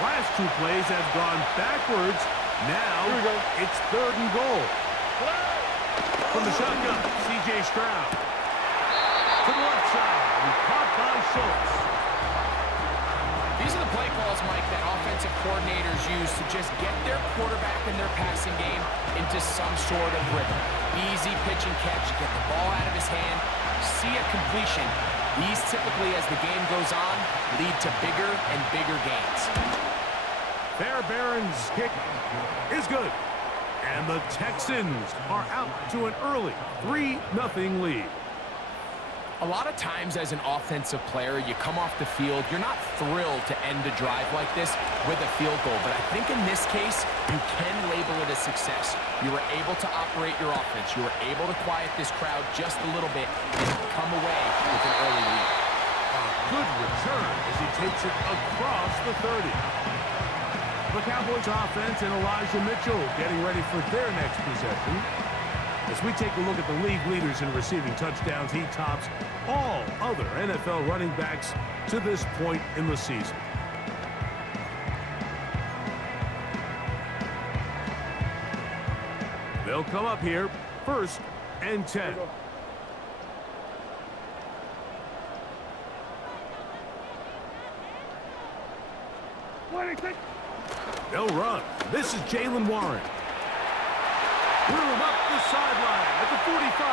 Last two plays have gone backwards. Now it's 3rd and goal. From the shotgun, C.J. Stroud. To the left side, and caught by Schultz. These are the play calls, Mike, that offensive coordinators use to just get their quarterback and their passing game into some sort of rhythm. Easy pitch and catch, get the ball out of his hand, see a completion. These typically, as the game goes on, lead to bigger and bigger gains. Fairbairn's kick is good. And the Texans are out to an early 3-0 lead. A lot of times as an offensive player, you come off the field, you're not thrilled to end a drive like this with a field goal. But I think in this case, you can label it a success. You were able to operate your offense. You were able to quiet this crowd just a little bit and come away with an early lead. A good return as he takes it across the 30. The Cowboys offense and Elijah Mitchell getting ready for their next possession. As we take a look at the league leaders in receiving touchdowns, he tops all other NFL running backs to this point in the season. They'll come up here, 1st and 10. They'll run. This is Jaylen Warren. Room up the sideline at the 45.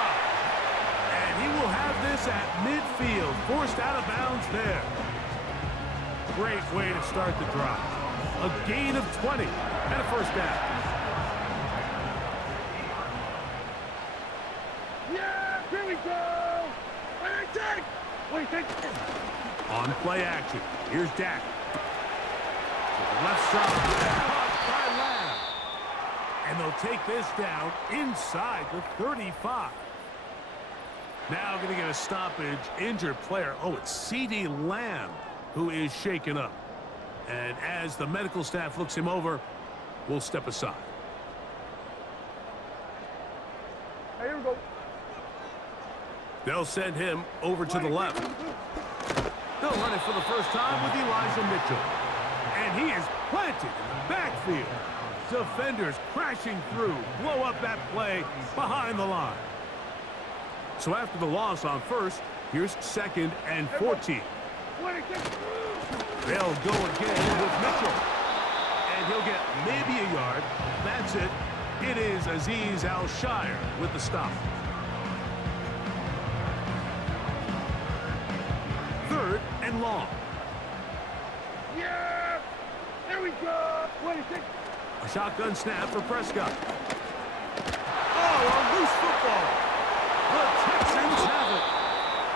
And he will have this at midfield, forced out of bounds there. Great way to start the drive. A gain of 20 and a 1st down. Yeah, here we go. On play action, here's Dak. To the left side, caught by Lamb. And they'll take this down inside the 35. Now going to get a stoppage. Injured player. Oh, it's C.D. Lamb who is shaken up. And as the medical staff looks him over, we'll step aside. Here we go. They'll send him over to the left. They'll run it for the first time with Elijah Mitchell. And he is planted in the backfield. Defenders crashing through, blow up that play behind the line. So after the loss on 1st, here's 2nd and 14. They'll go again with Mitchell. And he'll get maybe a yard. That's it. It is Azeez Al-Shire with the stop. 3rd and long. Yeah! There we go! 26. A shotgun snap for Prescott. Oh, a loose football. The Texans have it.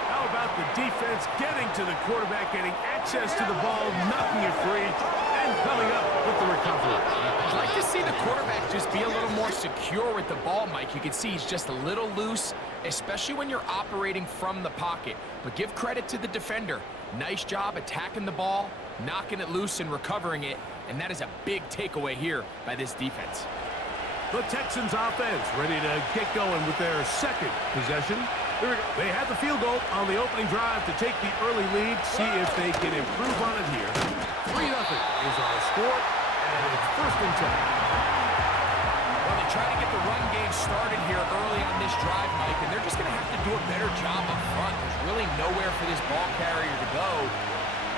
How about the defense getting to the quarterback, getting access to the ball, knocking it free, and coming up with the recovery. I'd like to see the quarterback just be a little more secure with the ball, Mike. You can see he's just a little loose, especially when you're operating from the pocket. But give credit to the defender. Nice job attacking the ball, knocking it loose and recovering it. And that is a big takeaway here by this defense. The Texans offense ready to get going with their 2nd possession. They had the field goal on the opening drive to take the early lead. See if they can improve on it here. 3-0 is our score, and it's 1st and 10. Well, they try to get the run game started here early on this drive, Mike, and they're just going to have to do a better job up front. There's really nowhere for this ball carrier to go.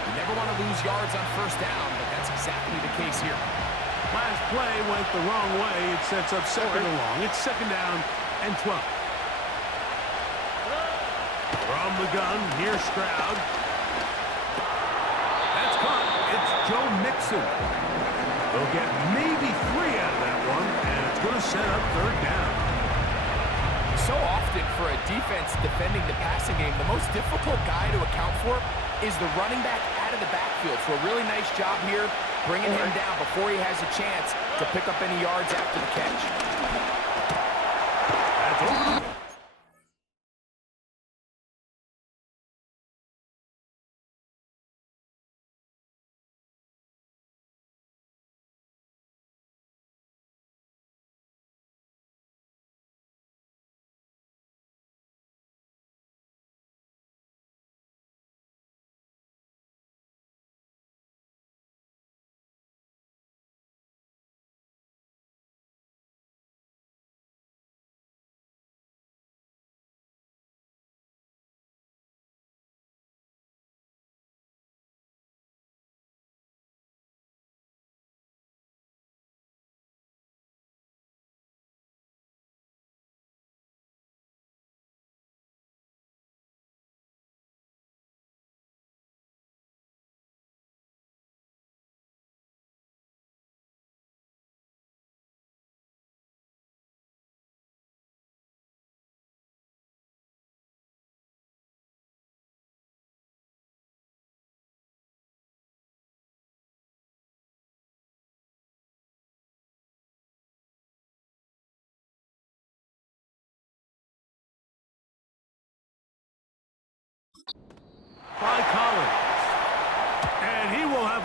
You never want to lose yards on 1st down, but that's exactly the case here. Last play went the wrong way. It sets up 2nd and long. It's 2nd down and 12. From the gun, here's Stroud. That's caught. It's Joe Mixon. They'll get maybe 3 out of that one, and it's going to set up 3rd down. So often for a defense defending the passing game, the most difficult guy to account for is the running back out of the backfield. So a really nice job here bringing him down before he has a chance to pick up any yards after the catch. That's over the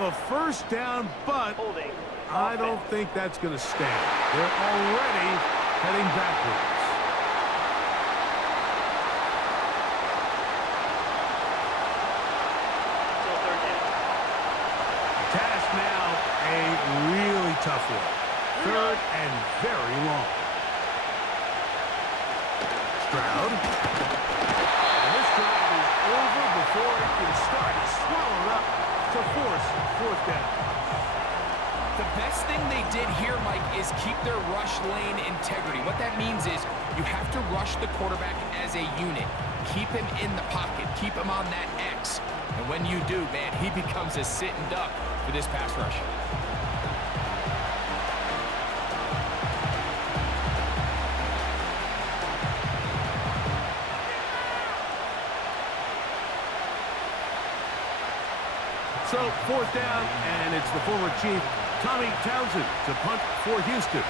a first down, but I don't think that's going to stand. They're already heading backwards. Task now a really tough one. Third and very long. Stroud. And this drive is over before it can start. He's swallowed up to force fourth down. The best thing they did here, Mike, is keep their rush lane integrity. What that means is you have to rush the quarterback as a unit. Keep him in the pocket. Keep him on that X. And when you do, man, he becomes a sitting duck for this pass rush. So, fourth down, and it's the former Chief, Tommy Townsend, to punt for Houston.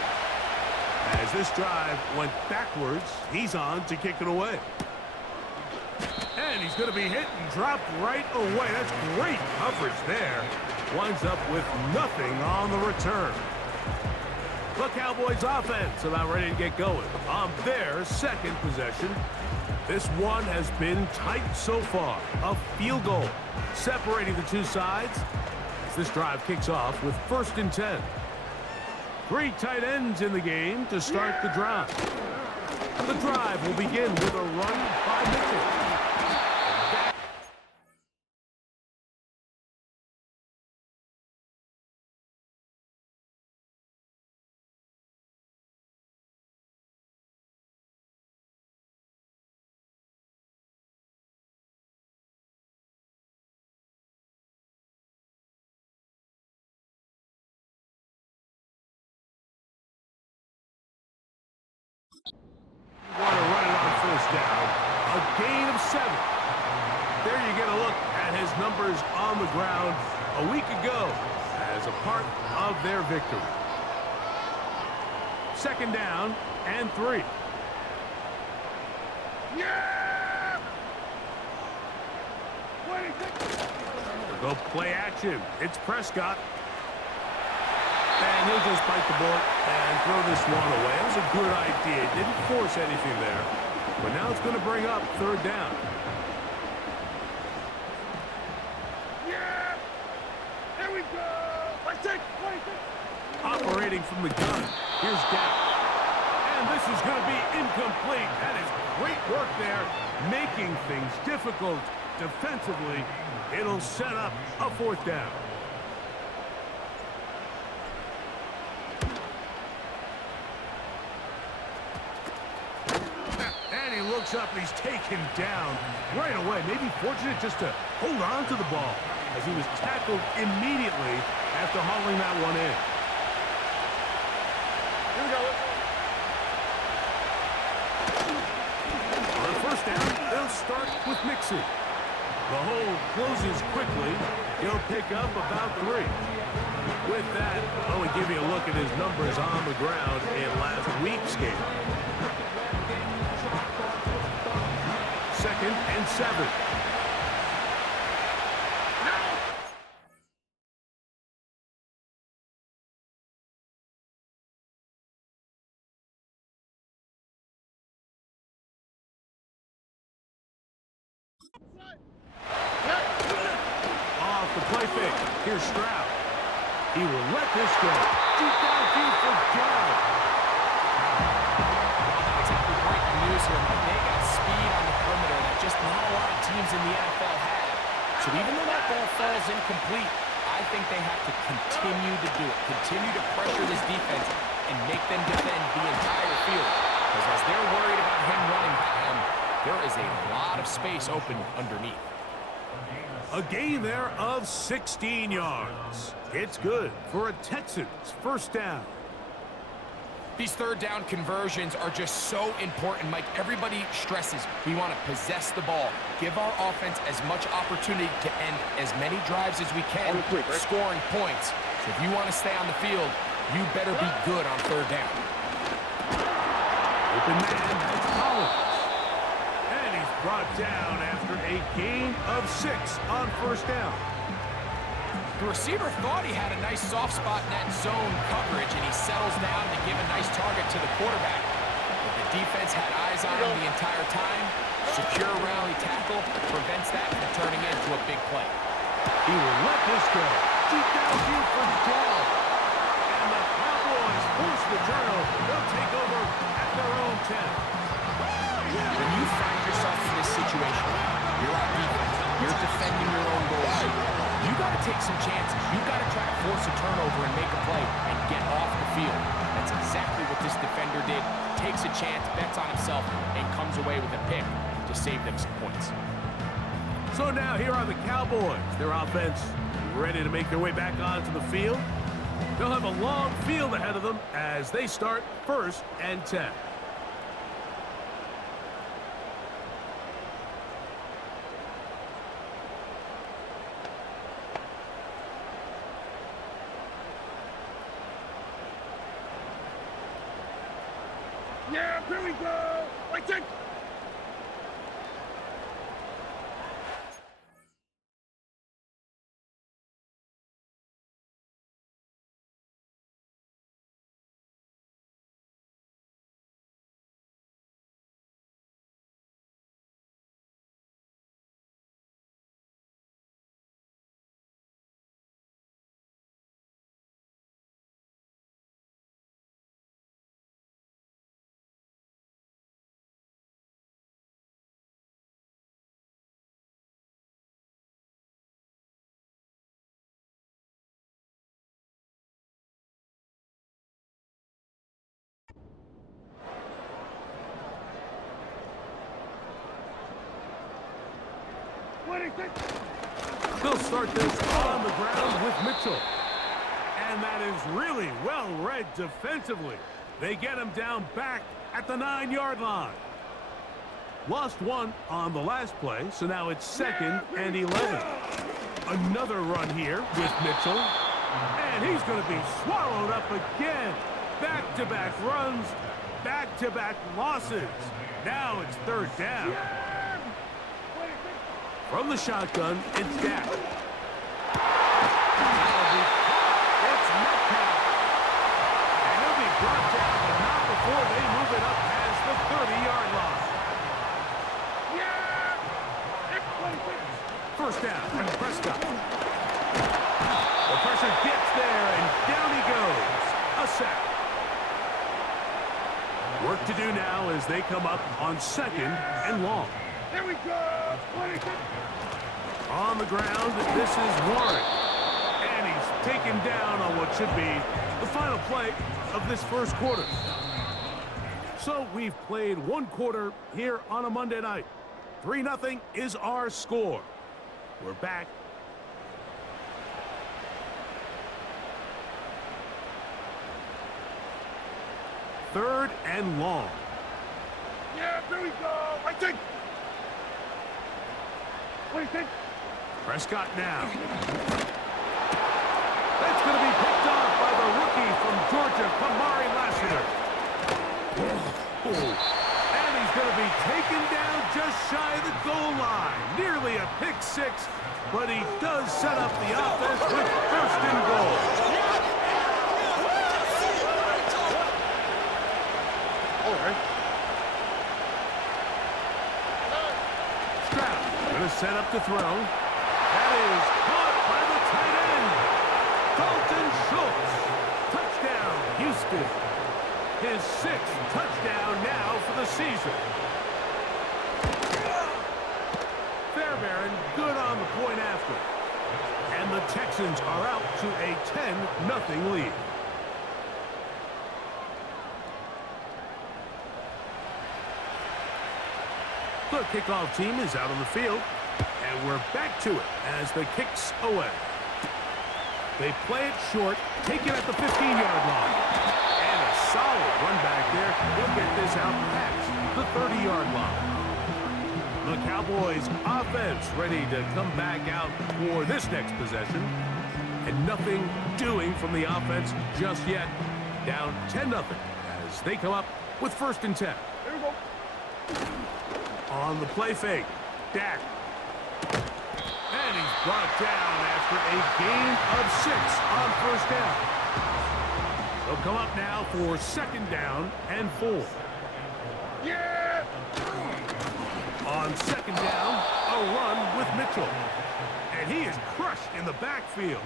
As this drive went backwards, he's on to kick it away. And he's going to be hit and dropped right away. That's great coverage there. Winds up with nothing on the return. The Cowboys offense about ready to get going on their second possession. This one has been tight so far. A field goal separating the two sides as this drive kicks off with 1st and 10. 3 tight ends in the game to start the drive. The drive will begin with a run by Mitchell. Want to run it on 1st down. A gain of 7. There you get a look at his numbers on the ground a week ago as a part of their victory. 2nd down and 3. Yeah! Go play action. It's Prescott. And he'll just bite the bullet and throw this one away. That was a good idea. Didn't force anything there. But now it's going to bring up 3rd down. Yeah! There we go! Operating from the gun. Here's Dak. And this is going to be incomplete. That is great work there, making things difficult defensively. It'll set up a 4th down. Looks up and he's taken down right away. Maybe fortunate just to hold on to the ball as he was tackled immediately after hauling that one in. Here we go. On 1st down, they'll start with Mixon. The hole closes quickly. He'll pick up about 3. With that, I'll only give you a look at his numbers on the ground in last week's game. 2nd and 7. Off the play fake. Here's Stroud. He will let this go. Deep downfield for Down. Exactly breaking news here. They got speed on the perimeter that just not a lot of teams in the NFL have. So even though that ball falls incomplete, I think they have to continue to do it. Continue to pressure this defense and make them defend the entire field. Because as they're worried about him running by them, there is a lot of space open underneath. A gain there of 16 yards. It's good for a Texans 1st down. These 3rd down conversions are just so important, Mike. Everybody stresses we want to possess the ball, give our offense as much opportunity to end as many drives as we can, scoring points. So if you want to stay on the field, you better be good on 3rd down. Open man, that's Collins. And he's brought down after a gain of 6 on 1st down. The receiver thought he had a nice soft spot in that zone coverage, and he settles down to give a nice target to the quarterback. But the defense had eyes on him the entire time. Secure rally tackle prevents that from turning into a big play. He will let this go. Deep downfield for Dell. And the Cowboys force the turnover. They'll take over at their own 10. When you find yourself in this situation, you're on defense, you're defending your own goals, you got to take some chances. You got to try to force a turnover and make a play and get off the field. That's exactly what this defender did. Takes a chance, bets on himself, and comes away with a pick to save them some points. So now here are the Cowboys. Their offense ready to make their way back onto the field. They'll have a long field ahead of them as they start 1st and 10. Yeah, here we go. Wait, it. They'll start this on the ground with Mitchell. And that is really well read defensively. They get him down back at the 9-yard line. Lost one on the last play, so now it's 2nd and 11. Another run here with Mitchell. And he's going to be swallowed up again. Back-to-back runs, back-to-back losses. Now it's 3rd down. From the shotgun, it's Dak. It's Metcalf. And he'll be brought down, but not before they move it up past the 30-yard line. First down, and Prescott. The pressure gets there, and down he goes. A sack. Work to do now as they come up on 2nd and long. Here we go. On the ground, this is Warren. And he's taken down on what should be the final play of this first quarter. So we've played one quarter here on a Monday night. 3-0 is our score. We're back. Third and long. Yeah, here we go. I think. What do you think? Prescott now. That's going to be picked off by the rookie from Georgia, Kamari Lassiter. And he's going to be taken down just shy of the goal line. Nearly a pick six, but he does set up the offense with 1st and goal. All right. Going to set up to throw. That is caught by the tight end. Dalton Schultz. Touchdown, Houston. His 6th touchdown now for the season. Fairbairn good on the point after. And the Texans are out to a 10-0 lead. The kickoff team is out on the field, and we're back to it as the kick's away. They play it short, take it at the 15-yard line. And a solid run back there. He'll get this out past the 30-yard line. The Cowboys offense ready to come back out for this next possession. And nothing doing from the offense just yet. Down 10-0 as they come up with 1st and 10. Here we go. On the play fake, Dak. And he's Brought down after a gain of 6 on first down. They'll come up now for second down and 4. Yeah! On second down, a run with Mitchell. And he is crushed in the backfield.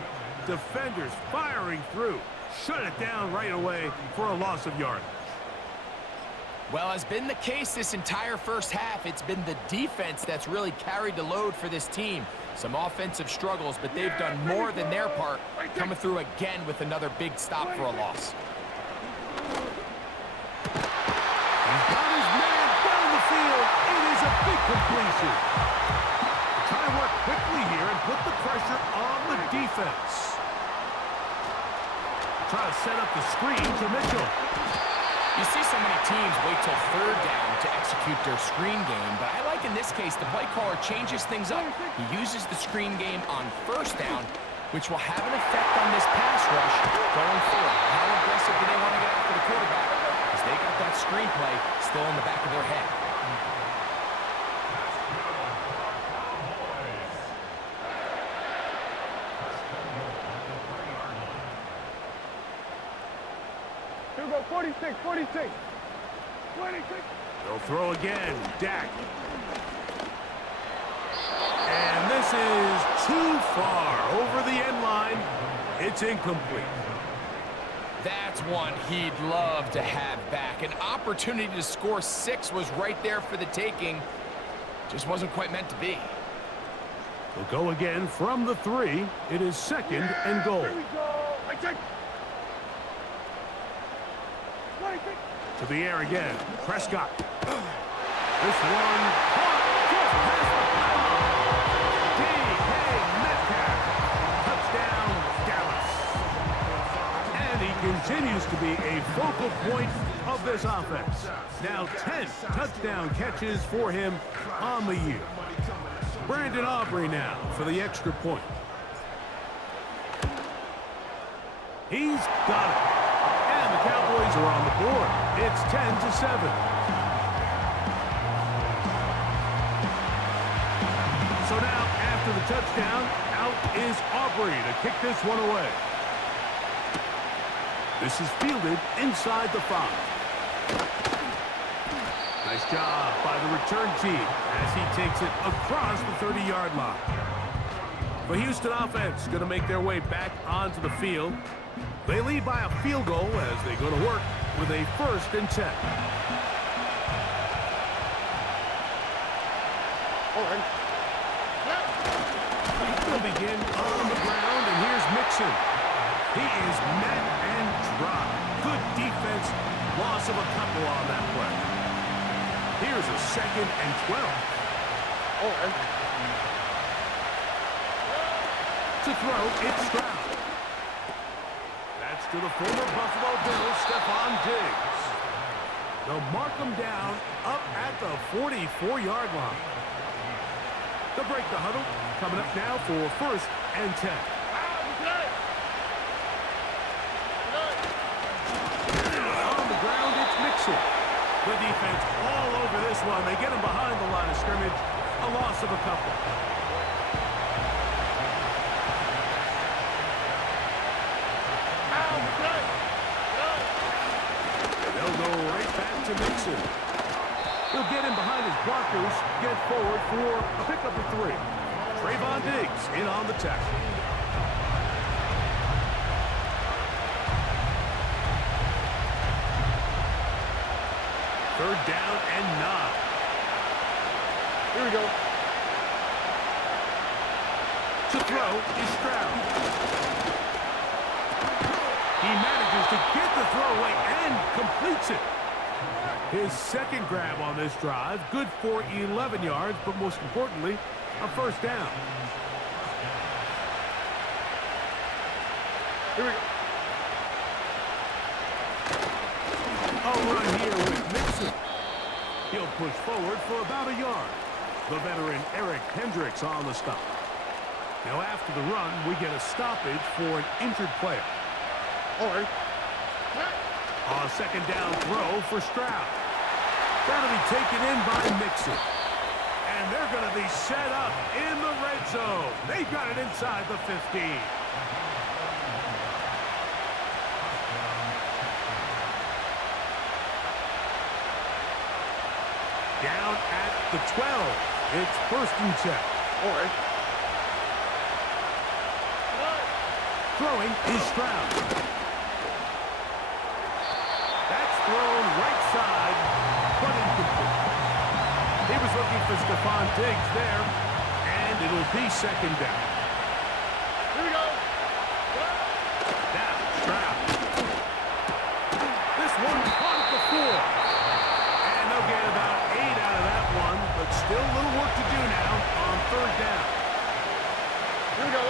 Defenders firing through. Shut it down right away for a loss of yardage. Well, has been the case this entire first half. It's been the defense that's really carried the load for this team. Some offensive struggles, but they've done more than their part, coming through again with another big stop for a loss. He's got his man down the field. It is a big completion. Try to work quickly here and put the pressure on the defense. Try to set up the screen to Mitchell. You see so many teams wait till third down to execute their screen game, but I like in this case the play caller changes things up. He uses the screen game on first down, which will have an effect on this pass rush going forward. How aggressive do they want to get after the quarterback? Because they got that screen play still in the back of their head. Here we go, 46, 46. 26. They'll throw again. Dak. And this is too far over the end line. It's incomplete. That's one he'd love to have back. An opportunity to score 6 was right there for the taking. Just wasn't quite meant to be. They'll go again from the 3. It is second and goal. Here we go. I take. 26. To the air again. Prescott. This one caught just past the power. D.K. Metcalf. Touchdown, Dallas. And he continues to be a focal point of this offense. Now 10 touchdown catches for him on the year. Brandon Aubrey now for the extra point. He's got it. And the Cowboys are on the board. It's 10-7. So now, after the touchdown, out is Aubrey to kick this one away. This is fielded inside the 5. Nice job by the return team as he takes it across the 30-yard line. The Houston offense going to make their way back onto the field. They lead by a field goal as they go to work with a 1st and 10. All right. They'll begin on the ground, and here's Mixon. He is met and dry. Good defense. Loss of a couple on that play. Here's a 2nd and 12. All right. To throw, it's Stroud. That's to the former Buffalo Bills, Stephon Diggs. They'll mark him down up at the 44-yard line. They'll break the huddle. Coming up now for 1st and 10. On the ground, it's Mixon. The defense all over this one. They get him behind the line of scrimmage. A loss of a couple. They'll go right back to Mixon. He'll get him behind his blockers, get forward for a pickup of 3. Trayvon Diggs in on the tackle. Third down and 9. Here we go. To throw is Stroud. He manages to get the throw away and completes it. His 2nd grab on this drive, good for 11 yards, but most importantly, a 1st down. Here we go. A run here with Mixon. He'll push forward for about a yard. The veteran Eric Hendricks on the stop. Now after the run, we get a stoppage for an injured player. All right. A 2nd down throw for Stroud. That'll be taken in by Mixon. And And they're going to be set up in the red zone. They got it inside the 15. Down at the 12. It's 1st and 10. All right. Throwing is Stroud. That's thrown right side, but incomplete. He was looking for Stephon Diggs there, and it'll be 2nd down. Here we go. Now, Stroud. This one caught at the 4. And they'll get about 8 out of that one, but still a little work to do now on 3rd down. Here we go.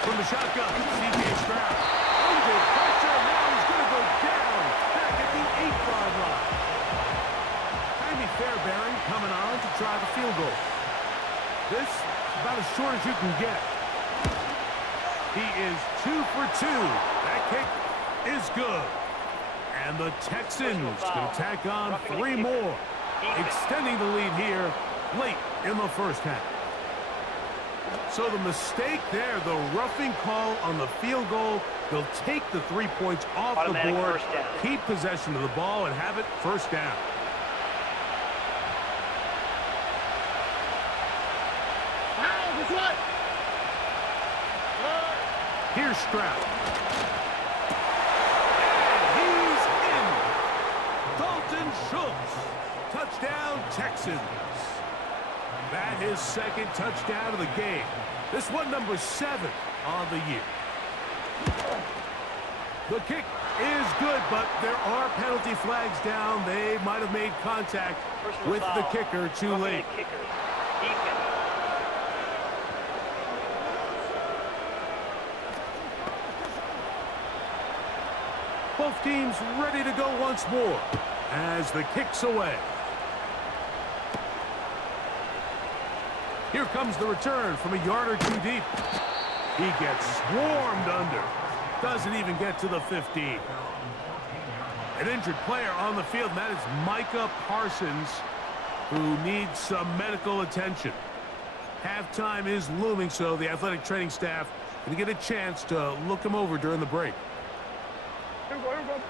From the shotgun, C.J. Stroud. Under pressure, now he's going to go down back at the 8-yard line. Jaime Fairbairn coming on to try the field goal. This about as short as you can get. He is 2 for 2. That kick is good. And the Texans going to tack on 3 more, extending the lead here late in the first half. So the mistake there, the roughing call on the field goal, they'll take the 3 points off the board, keep possession of the ball, and have it 1st down. Here's Stroud. And he's in. Dalton Schultz. Touchdown, Texans. That his 2nd touchdown of the game. This one number 7 on the year. The kick is good, but there are penalty flags down. They might have made contact with the kicker too late. Both teams ready to go once more as the kick's away. Here comes the return from a yard or 2 deep. He gets swarmed under. Doesn't even get to the 15. An injured player on the field, and that is Micah Parsons, who needs some medical attention. Halftime is looming, so the athletic training staff going to get a chance to look him over during the break. Here we go, here we go.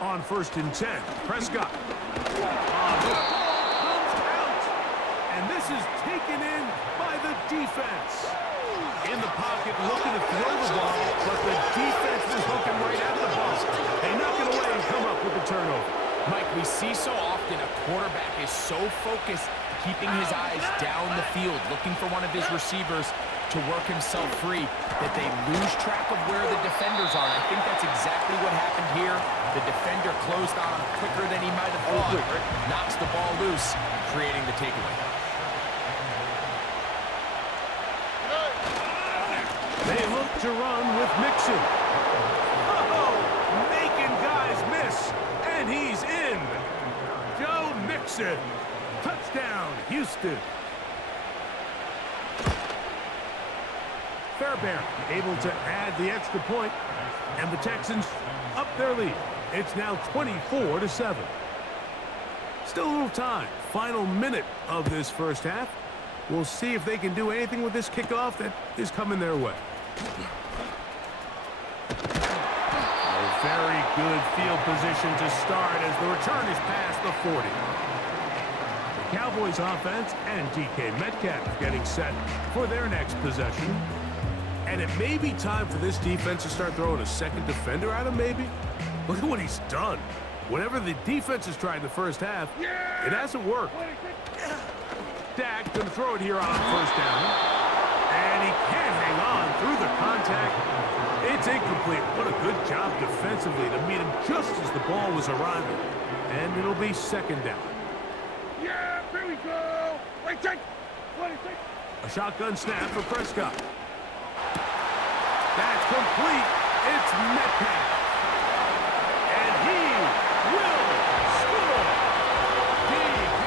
On 1st and 10, Prescott. The ball comes out, and this is taken in by the defense. In the pocket, looking to throw the ball, but the defense is looking right at the ball. They knock it away and come up with the turnover. Mike, we see so often a quarterback is so focused, keeping his eyes down the field, looking for one of his receivers to work himself free, that they lose track of where the defenders are. I think that's exactly what happened here. The defender closed on him quicker than he might have thought. Knocks the ball loose, creating the takeaway. They look to run with Mixon. Oh, making guys miss, and he's in. Joe Mixon. Touchdown, Houston. Fairbairn able to add the extra point, and the Texans up their lead. It's now 24-7. Still a little time. Final minute of this first half. We'll see if they can do anything with this kickoff that is coming their way. A very good field position to start as the return is past the 40. The Cowboys offense and DK Metcalf getting set for their next possession. And it may be time for this defense to start throwing a second defender at him, maybe. Look at what he's done. Whatever the defense has tried in the first half, it hasn't worked. Dak going to throw it here on 1st down. And he can't hang on through the contact. It's incomplete. What a good job defensively to meet him just as the ball was arriving. And it'll be 2nd down. Yeah, here we go. Wait, take. 26. A shotgun snap for Prescott. That's complete. It's Metcalf. And he will score. DK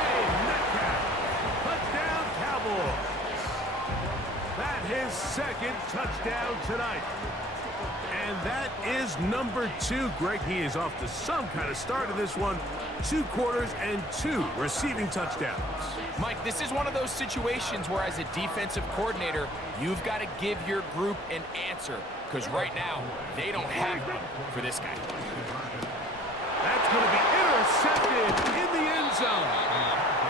Metcalf. Touchdown, Cowboys. That his 2nd touchdown tonight. And And that is number 2. Greg, he is off to some kind of start in this one. 2 quarters and 2 receiving touchdowns. Mike, this is one of those situations where as a defensive coordinator, you've got to give your group an answer. Because right now, they don't have one for this guy. That's going to be intercepted in the end zone.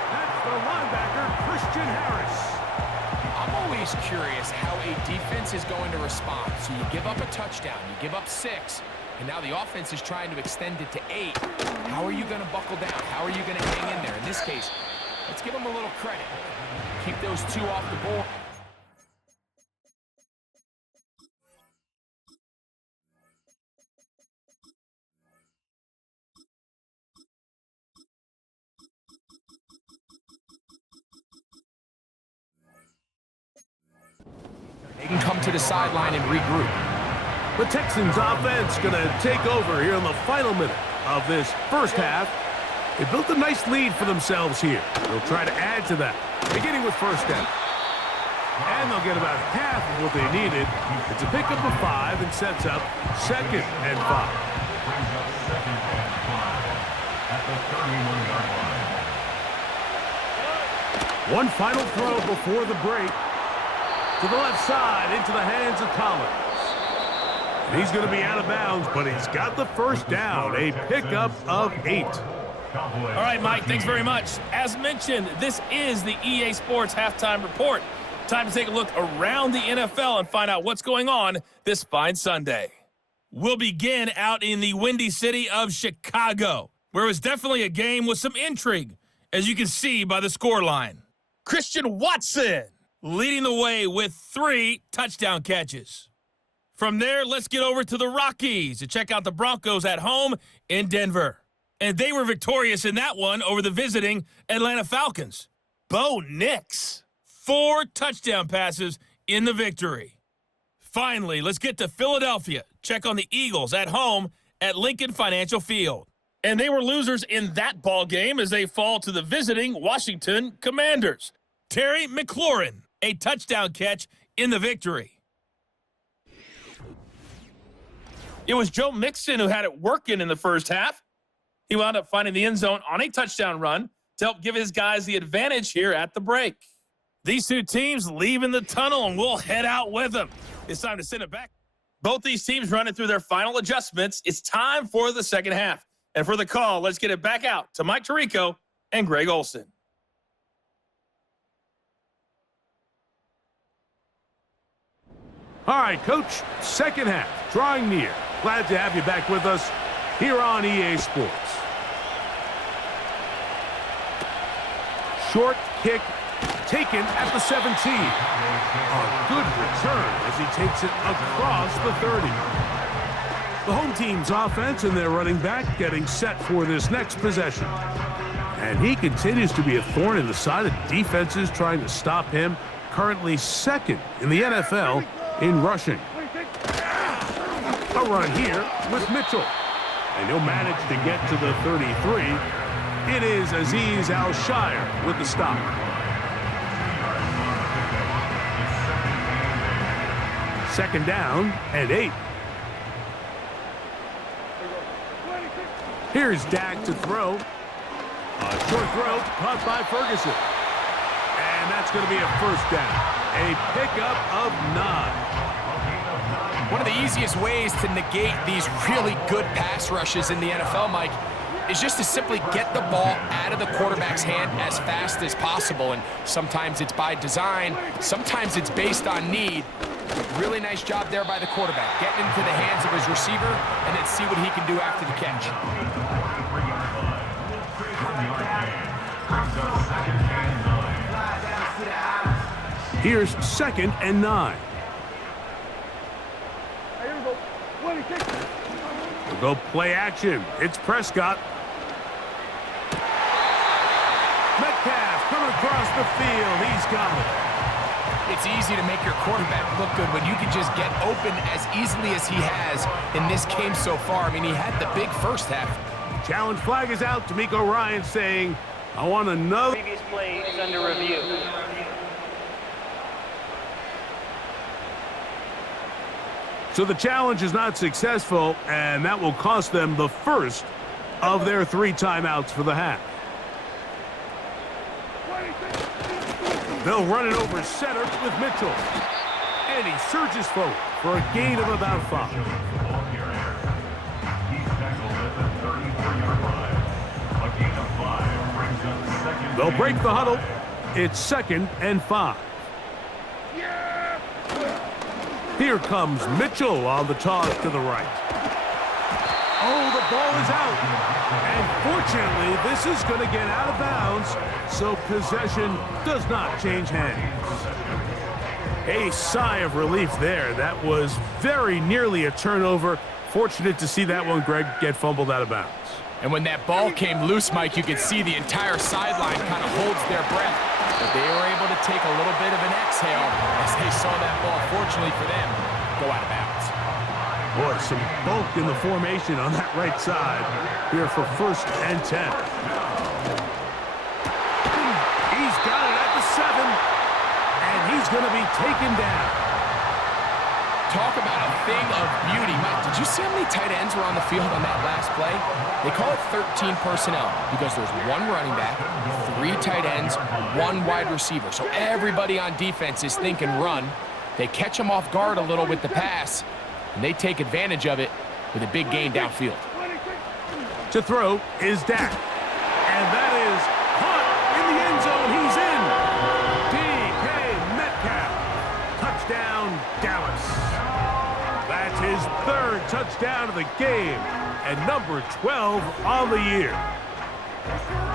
That's the linebacker, Christian Harris. I'm always curious how a defense is going to respond. So you give up a touchdown, you give up 6, and now the offense is trying to extend it to 8. How are you going to buckle down? How are you going to hang in there? In this case, let's give them a little credit. Keep those 2 off the board. They can come to the sideline and regroup. The Texans offense going to take over here in the final minute of this first half. They built a nice lead for themselves here. They'll try to add to that, beginning with first down. And they'll get about half of what they needed. It's a pickup of 5 and sets up 2nd and 5. One final throw before the break. To the left side, into the hands of Collins. And he's going to be out of bounds, but he's got the first down. A pickup of 8. All right, Mike, thanks very much. As mentioned, this is the EA Sports Halftime Report. Time to take a look around the NFL and find out what's going on this fine Sunday. We'll begin out in the windy city of Chicago, where it was definitely a game with some intrigue, as you can see by the scoreline. Christian Watson leading the way with 3 touchdown catches. From there, let's get over to the Rockies to check out the Broncos at home in Denver. And they were victorious in that one over the visiting Atlanta Falcons. Bo Nix, 4 touchdown passes in the victory. Finally, let's get to Philadelphia. Check on the Eagles at home at Lincoln Financial Field. And they were losers in that ball game as they fall to the visiting Washington Commanders. Terry McLaurin, a touchdown catch in the victory. It was Joe Mixon who had it working in the first half. He wound up finding the end zone on a touchdown run to help give his guys the advantage here at the break. These 2 teams leaving the tunnel, and we'll head out with them. It's time to send it back. Both these teams running through their final adjustments. It's time for the second half. And for the call, let's get it back out to Mike Tirico and Greg Olson. All right, Coach, second half, drawing near. Glad to have you back with us here on EA Sports. Short kick taken at the 17. A good return as he takes it across the 30. The home team's offense and their running back getting set for this next possession. And he continues to be a thorn in the side of defenses trying to stop him. Currently 2nd in the NFL in rushing. A run here with Mitchell. And he'll manage to get to the 33. It is Azeez Al-Shire with the stop. Second down and 8. Here's Dak to throw. A short throw caught by Ferguson. And that's going to be a first down. A pickup of 9. One of the easiest ways to negate these really good pass rushes in the NFL, Mike, is just to simply get the ball out of the quarterback's hand as fast as possible. And sometimes it's by design, sometimes it's based on need. Really nice job there by the quarterback, getting into the hands of his receiver and then see what he can do after the catch. Here's 2nd and 9. We'll go play action. It's Prescott. Metcalf coming across the field. He's got it. It's easy to make your quarterback look good when you can just get open as easily as he has in this game so far. I mean, he had the big first half. Challenge flag is out. D'Amico Ryan saying, I want another. Previous play is under review. So the challenge is not successful, and that will cost them the first of their 3 timeouts for the half. They'll run it over center with Mitchell. And he surges forward for a gain of about 5. They'll break the huddle. It's 2nd and 5. Here comes Mitchell on the toss to the right. Oh, the ball is out. And fortunately, this is going to get out of bounds, so possession does not change hands. A sigh of relief there. That was very nearly a turnover. Fortunate to see that one, Greg, get fumbled out of bounds. And when that ball came loose, Mike, you could see the entire sideline kind of holds their breath. But they were able to take a little bit of an exhale as they saw that ball, fortunately for them, go out of bounds. Boy, some bulk in the formation on that right side here for 1st and 10. He's got it at the 7, and he's going to be taken down. Talk about a thing of beauty. Mike, did you see how many tight ends were on the field on that last play? They call it 13 personnel because there's 1 running back, 3 tight ends, 1 wide receiver. So everybody on defense is thinking run. They catch them off guard a little with the pass, and they take advantage of it with a big gain downfield. To throw is Dak. And that is caught in the end zone. He's in. DK Metcalf. Touchdown, Dallas. That's his 3rd touchdown of the game and number 12 on the year.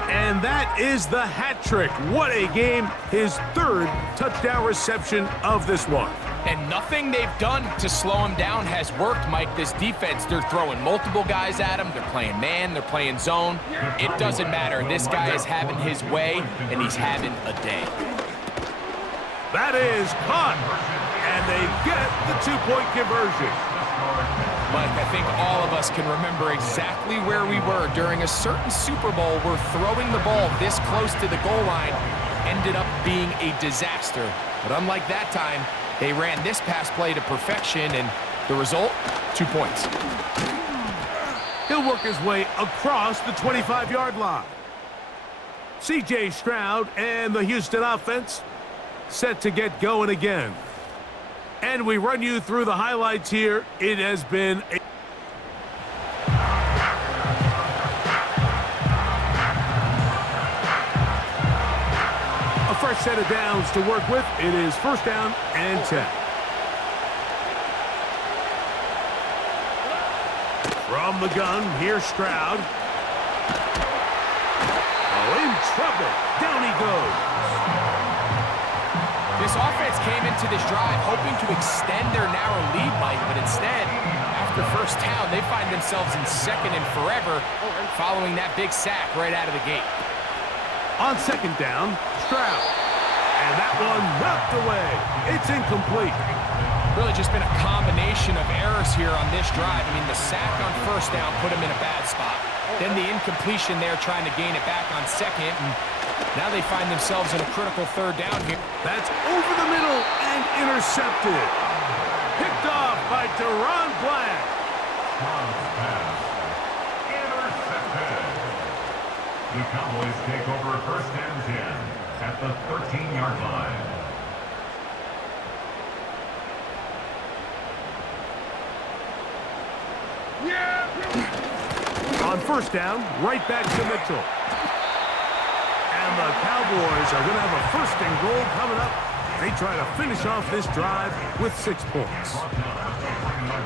And that is the hat trick. What a game. His 3rd touchdown reception of this one. And nothing they've done to slow him down has worked, Mike. This defense, they're throwing multiple guys at him. They're playing man. They're playing zone. It doesn't matter. This guy is having his way, and he's having a day. That is caught. And they get the 2-point conversion. Mike, I think all of us can remember exactly where we were during a certain Super Bowl where throwing the ball this close to the goal line ended up being a disaster. But unlike that time, they ran this pass play to perfection, and the result, 2 points. He'll work his way across the 25-yard line. C.J. Stroud and the Houston offense set to get going again. And we run you through the highlights here. It has been a fresh set of downs to work with. It is 1st down and 10. From the gun, here's Stroud. Oh, in trouble. Down he goes. This offense came into this drive hoping to extend their narrow lead, Mike, but instead, after 1st down, they find themselves in 2nd and forever following that big sack right out of the gate. On 2nd down, Stroud. And that one knocked away. It's incomplete. Really just been a combination of errors here on this drive. I mean, the sack on 1st down put him in a bad spot. Then the incompletion there trying to gain it back on 2nd, and now they find themselves in a critical 3rd down here. That's over the middle and intercepted. Picked off by Deron Black. Intercepted. The Cowboys take over 1st and 10 at the 13-yard line. On 1st down, right back to Mitchell. And the Cowboys are going to have a 1st and goal coming up. They try to finish off this drive with 6 points.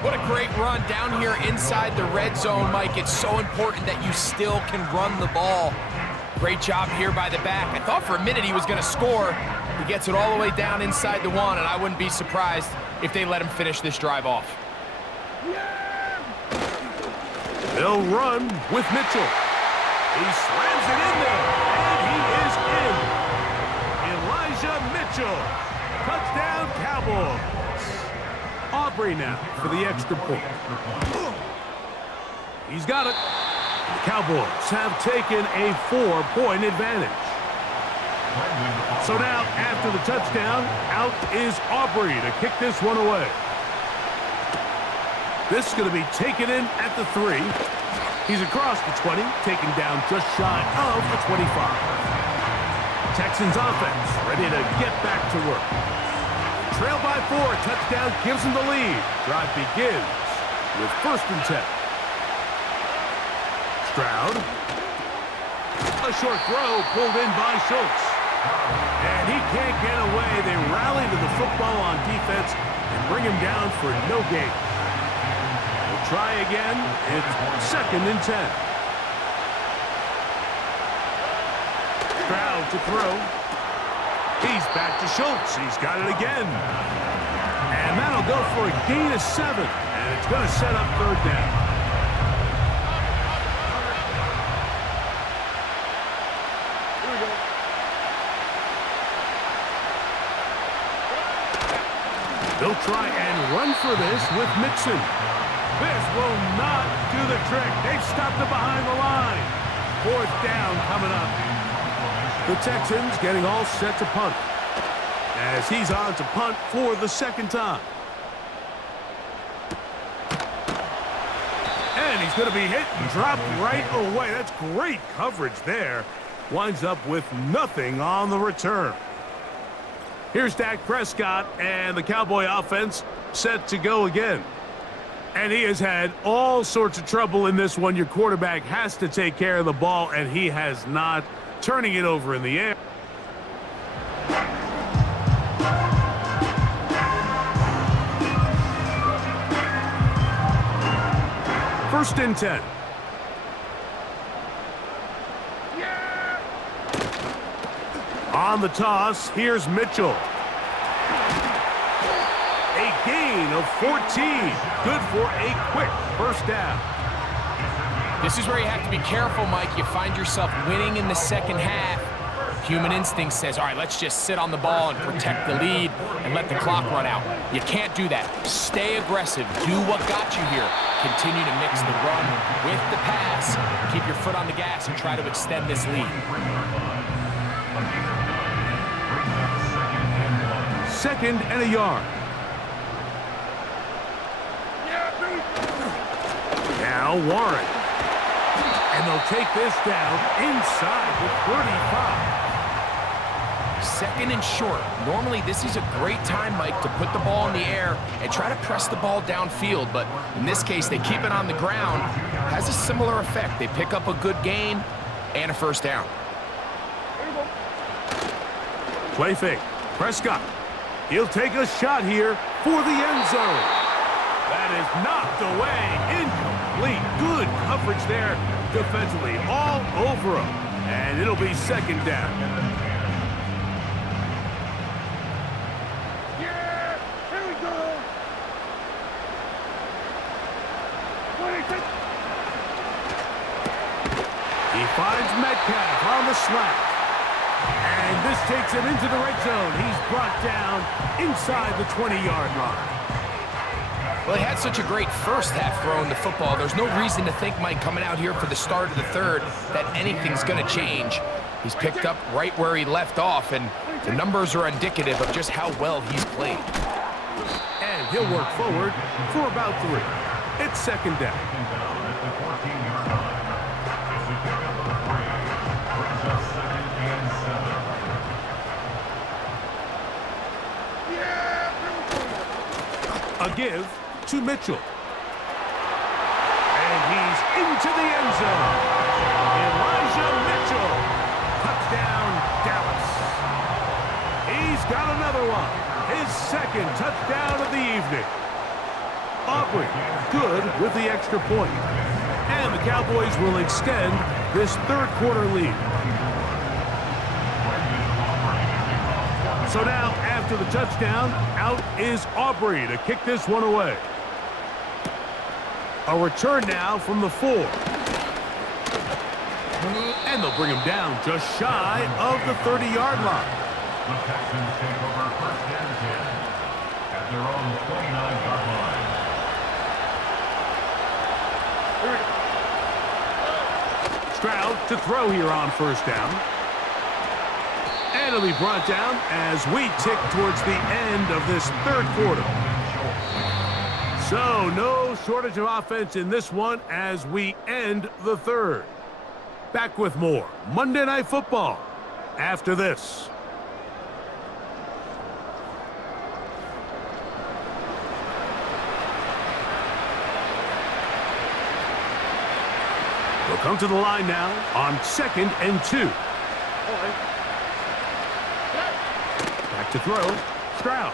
What a great run down here inside the red zone, Mike. It's so important that you still can run the ball. Great job here by the back. I thought for a minute he was going to score. He gets it all the way down inside the 1, and I wouldn't be surprised if they let him finish this drive off. They'll run with Mitchell. He slams it in there, and he is in. Elijah Mitchell. Touchdown, Cowboys. Aubrey now for the extra point. He's got it. The Cowboys have taken a 4-point advantage. So now, after the touchdown, out is Aubrey to kick this one away. This is going to be taken in at the 3. He's across the 20, taken down just shy of the 25. Texans offense ready to get back to work. Trail by 4, touchdown gives them the lead. Drive begins with 1st and 10. Stroud. A short throw pulled in by Schultz. And he can't get away. They rally to the football on defense and bring him down for no gain. We'll try again. It's 2nd and 10. Stroud to throw. He's back to Schultz. He's got it again. And that'll go for a gain of 7. And it's going to set up 3rd down. Here we go. They'll try and run for this with Mixon. This will not do the trick. They've stopped it behind the line. 4th down coming up. The Texans getting all set to punt as he's on to punt for the 2nd time. And he's going to be hit and dropped right away. That's great coverage there. Winds up with nothing on the return. Here's Dak Prescott and the Cowboy offense set to go again. And he has had all sorts of trouble in this one. Your quarterback has to take care of the ball, and he has not. Turning it over in the air. First and 10. Yeah! On the toss, here's Mitchell. A gain of 14. Good for a quick 1st down. This is where you have to be careful, Mike. You find yourself winning in the 2nd half. Human instinct says, all right, let's just sit on the ball and protect the lead and let the clock run out. You can't do that. Stay aggressive. Do what got you here. Continue to mix the run with the pass. Keep your foot on the gas and try to extend this lead. 2nd and a yard. Now Warren. And they'll take this down inside the 35. 2nd and short. Normally, this is a great time, Mike, to put the ball in the air and try to press the ball downfield. But in this case, they keep it on the ground. Has a similar effect. They pick up a good gain and a 1st down. Play fake. Prescott. He'll take a shot here for the end zone. That is knocked away. Incomplete. Good coverage there defensively. All over him. And it'll be 2nd down. Yeah! Here we go! 26. He finds Metcalf on the slant. And this takes him into the red zone. He's brought down inside the 20-yard line. Well, he had such a great 1st half throwing the football. There's no reason to think, Mike, coming out here for the start of the 3rd, that anything's going to change. He's picked up right where he left off, and the numbers are indicative of just how well he's played. And he'll work forward for about 3. It's 2nd down. A give to Mitchell. And he's into the end zone. Elijah Mitchell. Touchdown, Dallas. He's got another one. His 2nd touchdown of the evening. Aubrey, good with the extra point. And the Cowboys will extend this 3rd quarter lead. So now, after the touchdown, out is Aubrey to kick this one away. A return now from the 4. And they'll bring him down just shy of the 30-yard line. The Texans take over 1st and 10 at their own 29-yard line. Stroud to throw here on 1st down. And it'll be brought down as we tick towards the end of this 3rd quarter. So, no shortage of offense in this one as we end the third. Back with more Monday Night Football after this. We'll come to the line now on 2nd and 2. Back to throw. Stroud.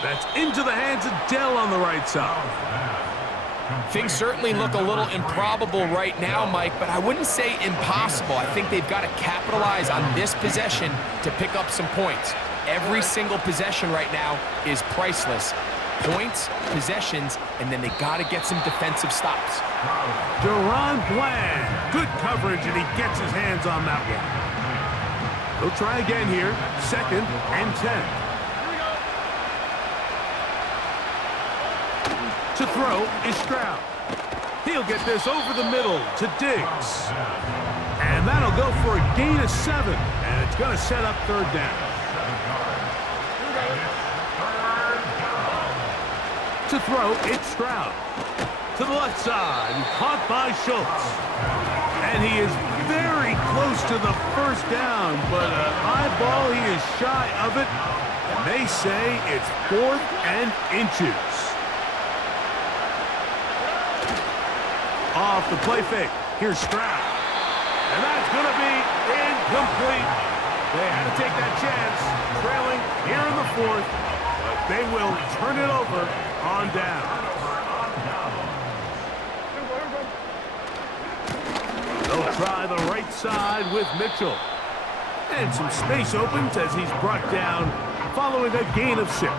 That's into the hands of Dell on the right side. Things certainly look a little improbable right now, Mike, but I wouldn't say impossible. I think they've got to capitalize on this possession to pick up some points. Every single possession right now is priceless. Points, possessions, and then they got to get some defensive stops. Deron Bland. Good coverage, and he gets his hands on that one. He'll try again here. 2nd and 10. To throw is Stroud. He'll get this over the middle to Diggs. And that'll go for a gain of 7. And it's going to set up 3rd down. To throw, it's Stroud. To the left side, caught by Schultz. And he is very close to the 1st down, but an high ball, he is shy of it. And they say it's 4th and inches. Off the play fake. Here's Stroud. And that's going to be incomplete. They had to take that chance, trailing here in the 4th. But they will turn it over on down. They'll try the right side with Mitchell. And some space opens as he's brought down following a gain of 6.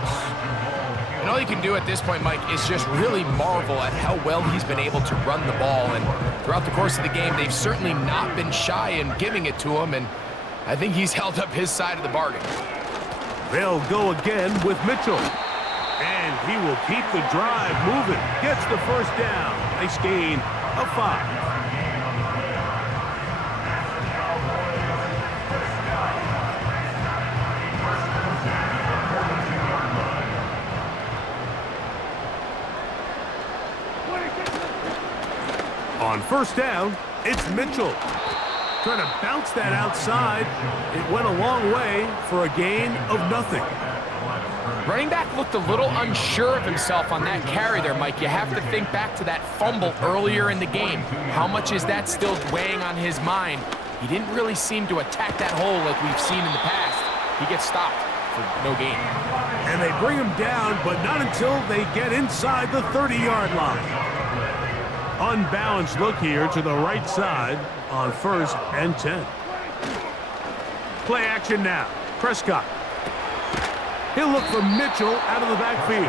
And all you can do at this point, Mike, is just really marvel at how well he's been able to run the ball. And throughout the course of the game, they've certainly not been shy in giving it to him. And I think he's held up his side of the bargain. They'll go again with Mitchell. And he will keep the drive moving. Gets the 1st down. Nice gain of 5. On 1st down, it's Mitchell. Trying to bounce that outside. It went a long way for a gain of nothing. Running back looked a little unsure of himself on that carry there, Mike. You have to think back to that fumble earlier in the game. How much is that still weighing on his mind? He didn't really seem to attack that hole like we've seen in the past. He gets stopped for no gain. And they bring him down, but not until they get inside the 30-yard line. Unbalanced look here to the right side on 1st and 10. Play action now. Prescott. He'll look for Mitchell out of the backfield.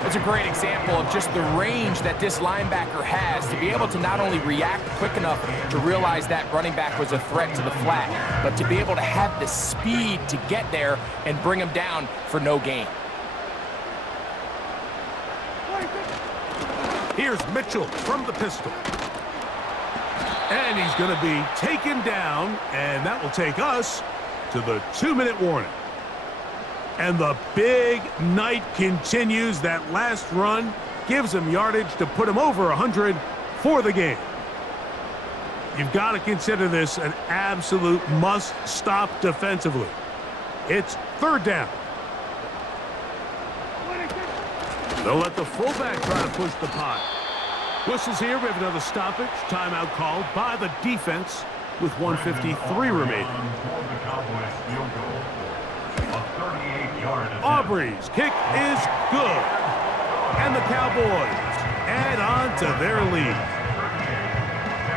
That's a great example of just the range that this linebacker has to be able to not only react quick enough to realize that running back was a threat to the flat, but to be able to have the speed to get there and bring him down for no gain. Here's Mitchell from the pistol. And he's going to be taken down, and that will take us to the 2-minute warning. And the big night continues. That last run gives him yardage to put him over 100 for the game. You've got to consider this an absolute must-stop defensively. It's 3rd down. They'll let the fullback try to push the pot. Whistles here. We have another stoppage. Timeout called by the defense with 1:53 remaining. Aubrey's kick is good. And the Cowboys add on to their lead.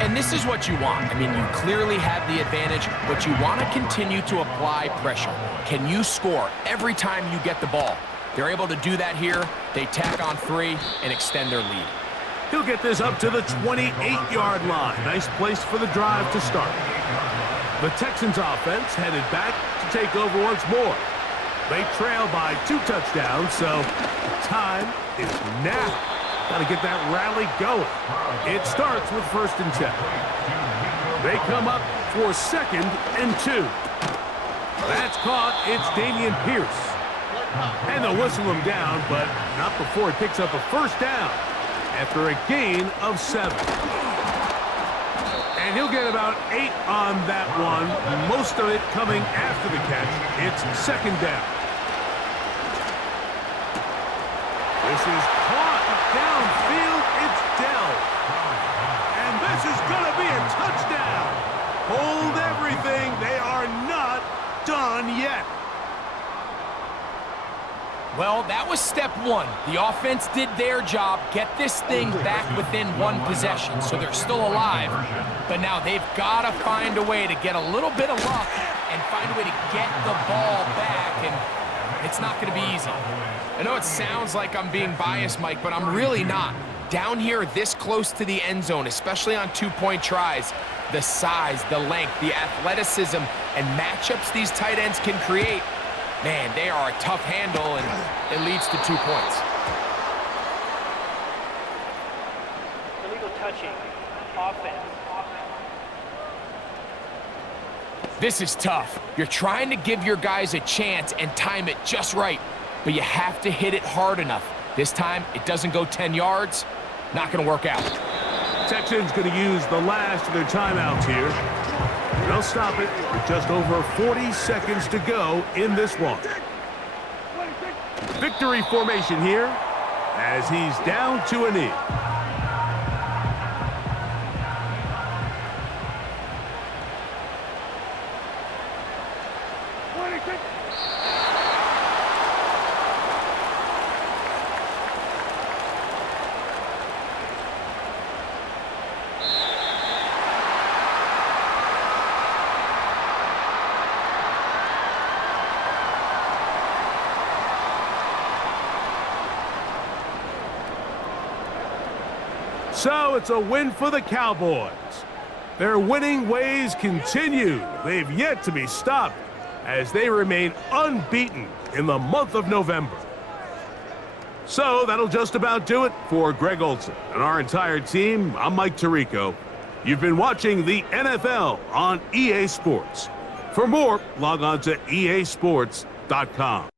And this is what you want. I mean, you clearly have the advantage, but you want to continue to apply pressure. Can you score every time you get the ball? They're able to do that here. They tack on 3 and extend their lead. He'll get this up to the 28-yard line. Nice place for the drive to start. The Texans offense headed back to take over once more. They trail by 2 touchdowns, so time is now. Got to get that rally going. It starts with 1st and 10. They come up for 2nd and 2. That's caught. It's Dameon Pierce. And they'll whistle him down, but not before he picks up a first down after a gain of 7. And he'll get about 8 on that one, most of it coming after the catch. It's second down. This is caught downfield. It's Dell. And this is going to be a touchdown. Hold everything. They are not done yet. Well, that was step 1. The offense did their job, get this thing back within 1 possession, so they're still alive. But now they've got to find a way to get a little bit of luck and find a way to get the ball back, and it's not going to be easy. I know it sounds like I'm being biased, Mike, but I'm really not. Down here this close to the end zone, especially on 2-point tries, the size, the length, the athleticism, and matchups these tight ends can create, man, they are a tough handle, and it leads to 2 points. Illegal touching. Offense. This is tough. You're trying to give your guys a chance and time it just right, but you have to hit it hard enough. This time, it doesn't go 10 yards. Not going to work out. Texans going to use the last of their timeouts here. They'll stop it with just over 40 seconds to go in this one. Victory formation here as he's down to a knee. So it's a win for the Cowboys. Their winning ways continue. They've yet to be stopped as they remain unbeaten in the month of November. So that'll just about do it for Greg Olsen and our entire team. I'm Mike Tirico. You've been watching the NFL on EA Sports. For more, log on to easports.com.